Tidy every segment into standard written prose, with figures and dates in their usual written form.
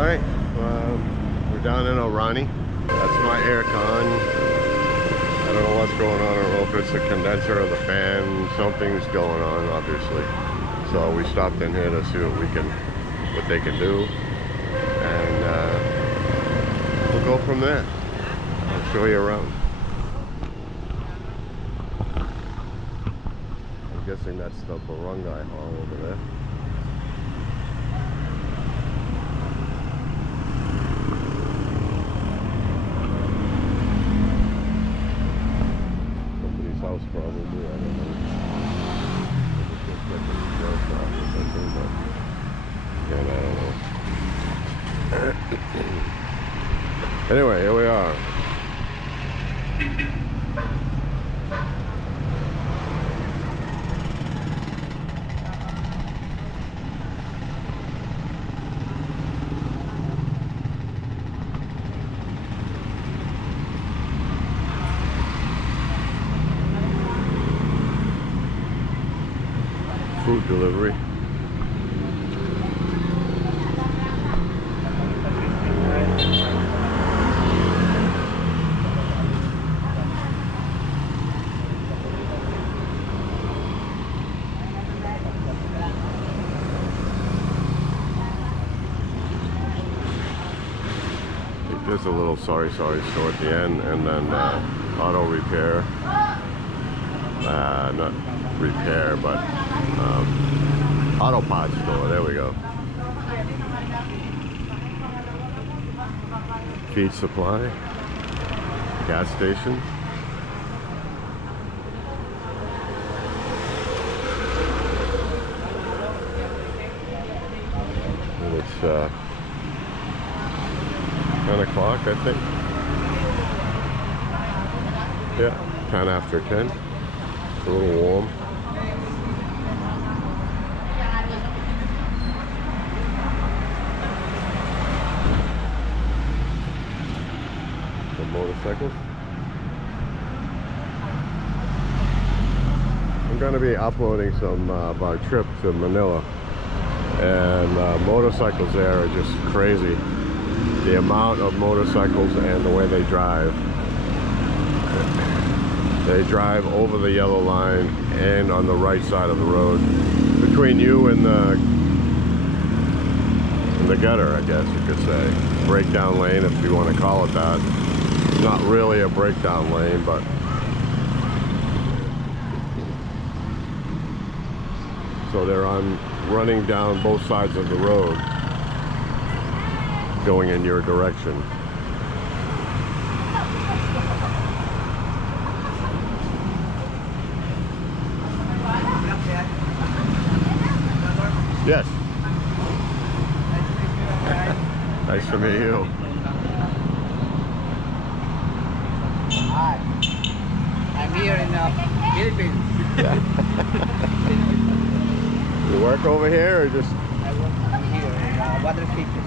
Alright, we're down in Orani. That's my air con. I don't know what's going on. I don't know if it's the condenser or the fan. Something's going on, obviously. So we stopped in here to see what they can do. And we'll go from there. I'll show you around. I'm guessing that's the Barangay Hall over there. House probably, I don't know. Again, I don't know. Anyway, here we are. Food delivery. There's a little sorry store at the end, and then auto repair. Not repair, but auto parts store. There we go. Feed supply. Gas station. And it's 10 o'clock, I think. Yeah, 10 after 10. It's a little warm. Some motorcycles. I'm going to be uploading some of our trip to Manila. And motorcycles there are just crazy. The amount of motorcycles and the way they drive. They drive over the yellow line and on the right side of the road. Between you and the gutter, I guess you could say. Breakdown lane, if you want to call it that. It's not really a breakdown lane, but so they're running down both sides of the road, going in your direction. Yes. Nice to meet you. Hi. I'm here in the Philippines. You work over here or just? I work here in the water station.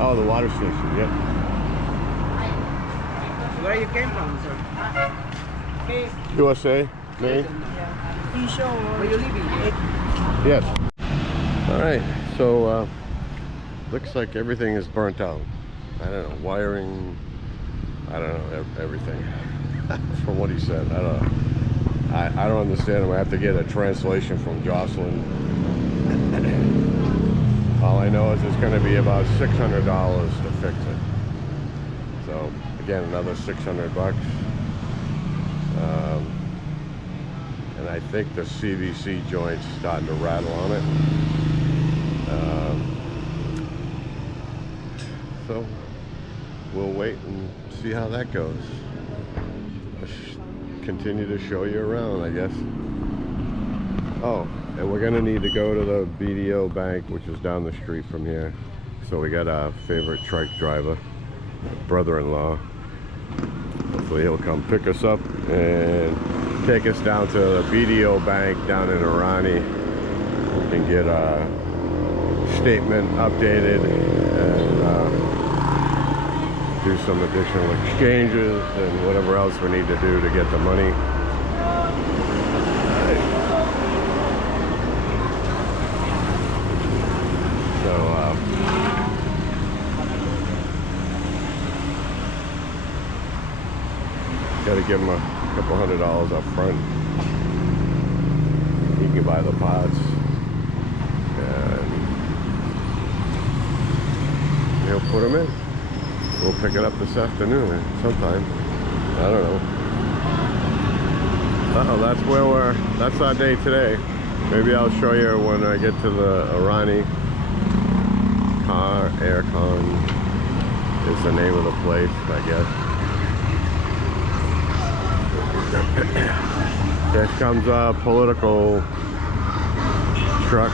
Oh, the water station, yep. Where you came from, sir? USA, Maine? Where you living? Yes. All right, so looks like everything is burnt out. I don't know, wiring, I don't know, everything. From what he said, I don't know. I don't understand him. I have to get a translation from Jocelyn. All I know is it's going to be about $600 to fix it. So again, another 600 bucks. And I think the CVC joint's starting to rattle on it. So we'll wait and see how that goes. Continue to show you around, I guess. Oh, and we're gonna need to go to the BDO bank, which is down the street from here. So we got our favorite trike driver, brother-in-law. Hopefully he'll come pick us up and take us down to the BDO bank down in Orani. We can get a statement updated and do some additional exchanges and whatever else we need to do to get the money. So Gotta give him a couple $100 up front. He can buy the pots. And he'll put them in. We'll pick it up this afternoon sometime. I don't know. Uh-oh, that's our day today. Maybe I'll show you when I get to the Arani. Aircon is the name of the place, I guess. Here comes a political truck,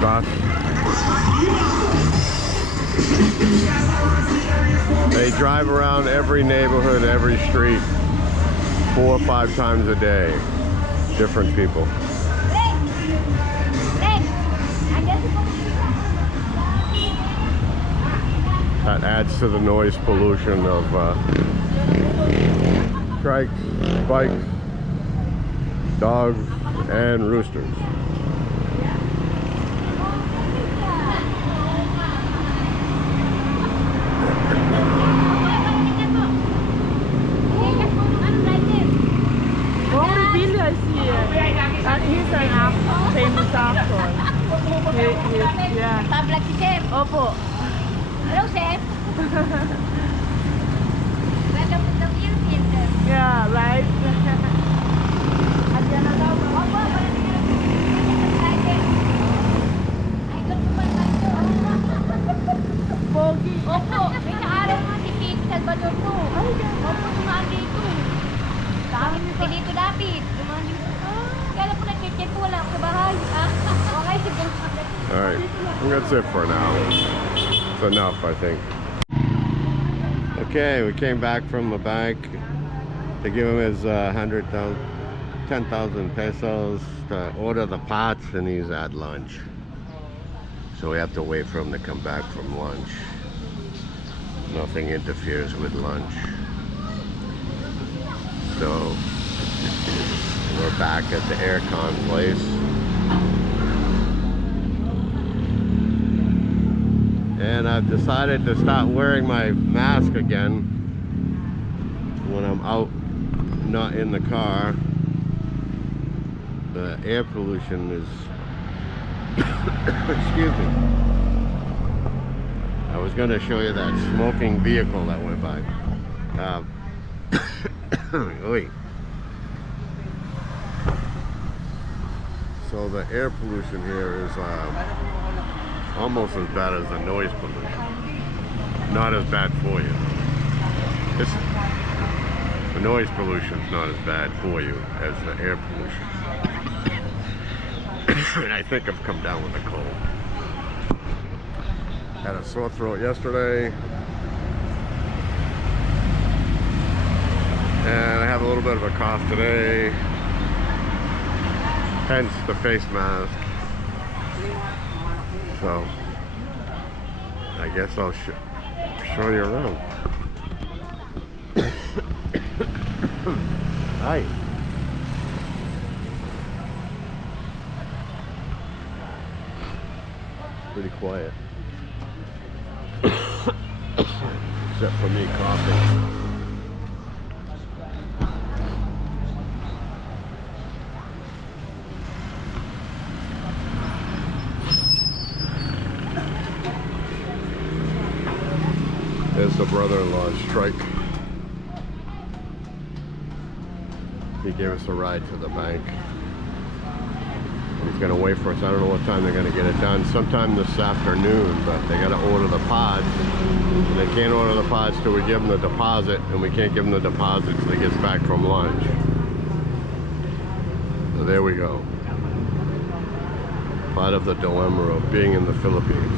bus. They drive around every neighborhood, every street, 4 or 5 times a day. Different people. That adds to the noise pollution of trikes, bikes, dogs, and roosters. He's an famous actor. Yeah. Pablo si Sir. Opo. Hello, Sir. Welcome to the Philippines, Sir. Yeah, right. Andiyan na daw. Opo, parang hindi na ay, doon po ba tayo? Pogi. Opo, may kaaraw nga si King Salvador po. Opo, tumaan dito. Dami dito David. Tumaan dito. Kala po nag-check po, wala ako sa bahay. Okay, siguro. Alright, that's it for now. It's enough, I think. Okay, we came back from the bank to give him his 10,000 pesos to order the pots, and he's at lunch. So we have to wait for him to come back from lunch. Nothing interferes with lunch. So we're back at the aircon place. And I've decided to start wearing my mask again when I'm out, not in the car. The air pollution is, excuse me. I was going to show you that smoking vehicle that went by. Oy. So the air pollution here is almost as bad as the noise pollution. Not as bad for you. The noise pollution is not as bad for you as the air pollution. And I think I've come down with a cold. Had a sore throat yesterday. And I have a little bit of a cough today. Hence the face mask. So, I guess I'll show you around. Hi. Pretty quiet. Except for me coughing. There's the brother-in-law's trike. He gave us a ride to the bank. He's gonna wait for us. I don't know what time they're gonna get it done. Sometime this afternoon, but they gotta order the pods. And they can't order the pods till we give them the deposit, and we can't give them the deposit till he gets back from lunch. So there we go. Part of the dilemma of being in the Philippines.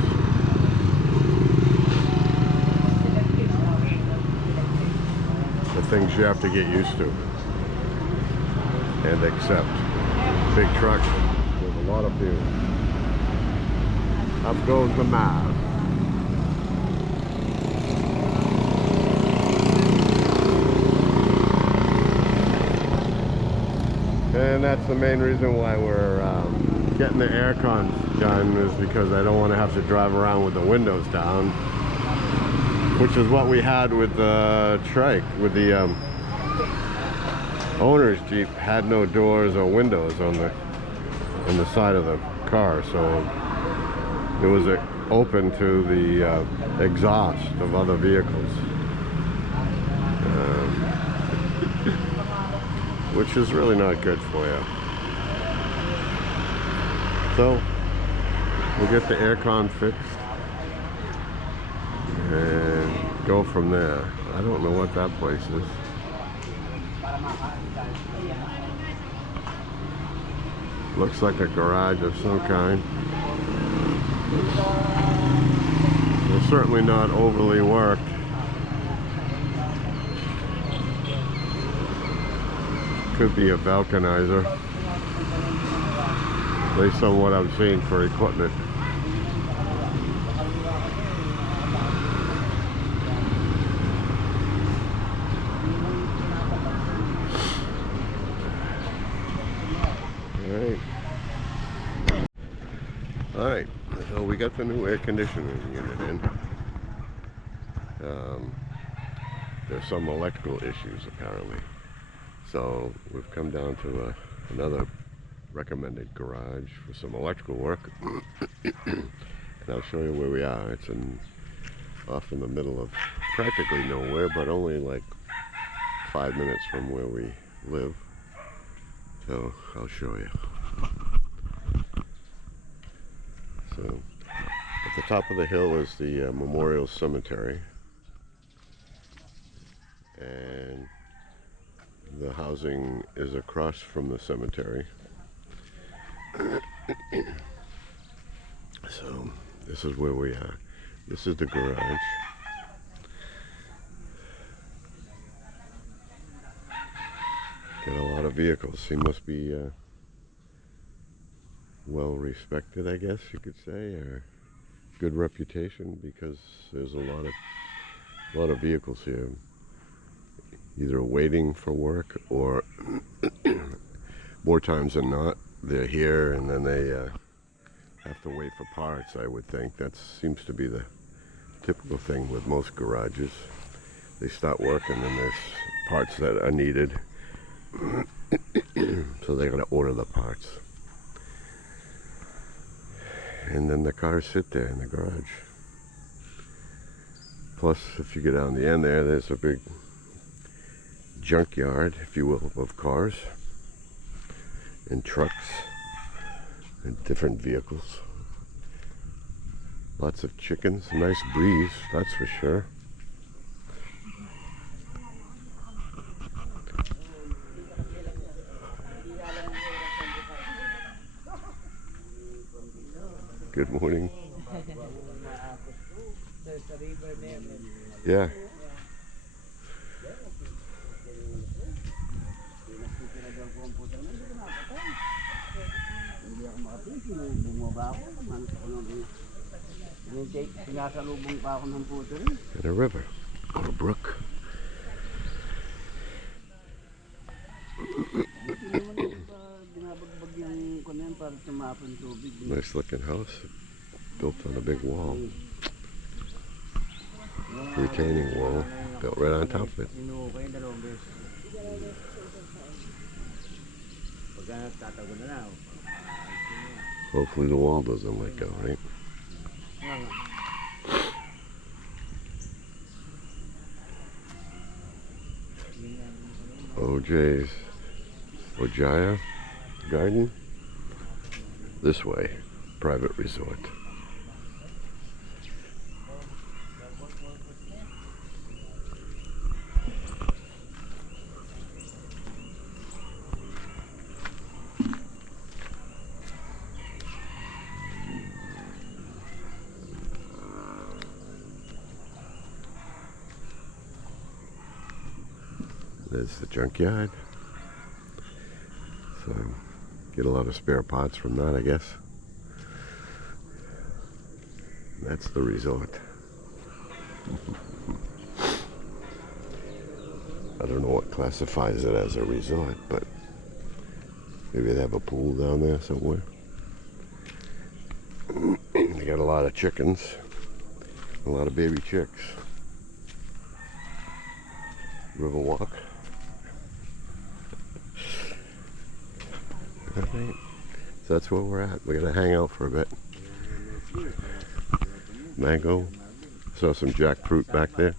The things you have to get used to and accept. Big truck with a lot of fuel. Up goes the mask. And that's the main reason why we're getting the aircon done, is because I don't want to have to drive around with the windows down, which is what we had with the trike, with the owner's Jeep had no doors or windows on the side of the car, so it was open to the exhaust of other vehicles, which is really not good for you. So we'll get the aircon fixed and go from there. I don't know what that place is. Looks like a garage of some kind. It's certainly not overly worked. Could be a balconizer, based on what I've seen for equipment. Alright, so we got the new air conditioning unit in. There's some electrical issues apparently. So we've come down to another recommended garage for some electrical work. And I'll show you where we are. It's off in the middle of practically nowhere, but only like 5 minutes from where we live. So I'll show you. So at the top of the hill is the Memorial Cemetery, and the housing is across from the cemetery. So this is where we are. This is the garage. Got a lot of vehicles. He must be well respected, I guess you could say, or good reputation, because there's a lot of vehicles here, either waiting for work or more times than not they're here and then they have to wait for parts. I would think that seems to be the typical thing with most garages. They start work and then there's parts that are needed, so they're going to order the parts. And then the cars sit there in the garage. Plus, if you get down the end there, there's a big junkyard, if you will, of cars and trucks and different vehicles. Lots of chickens. Nice breeze, that's for sure. Good morning. Yeah. And a river or a brook. Nice looking house, built on a big wall. Retaining wall, built right on top of it. Hopefully the wall doesn't let go, right? OJ's Ojaya Garden. This way, private resort. There's the junkyard. So get a lot of spare parts from that, I guess. That's the resort. I don't know what classifies it as a resort, but maybe they have a pool down there somewhere. They got a lot of chickens, a lot of baby chicks. Riverwalk. Right. So that's where we're at. We're gonna hang out for a bit. Mango. Saw some jackfruit back there.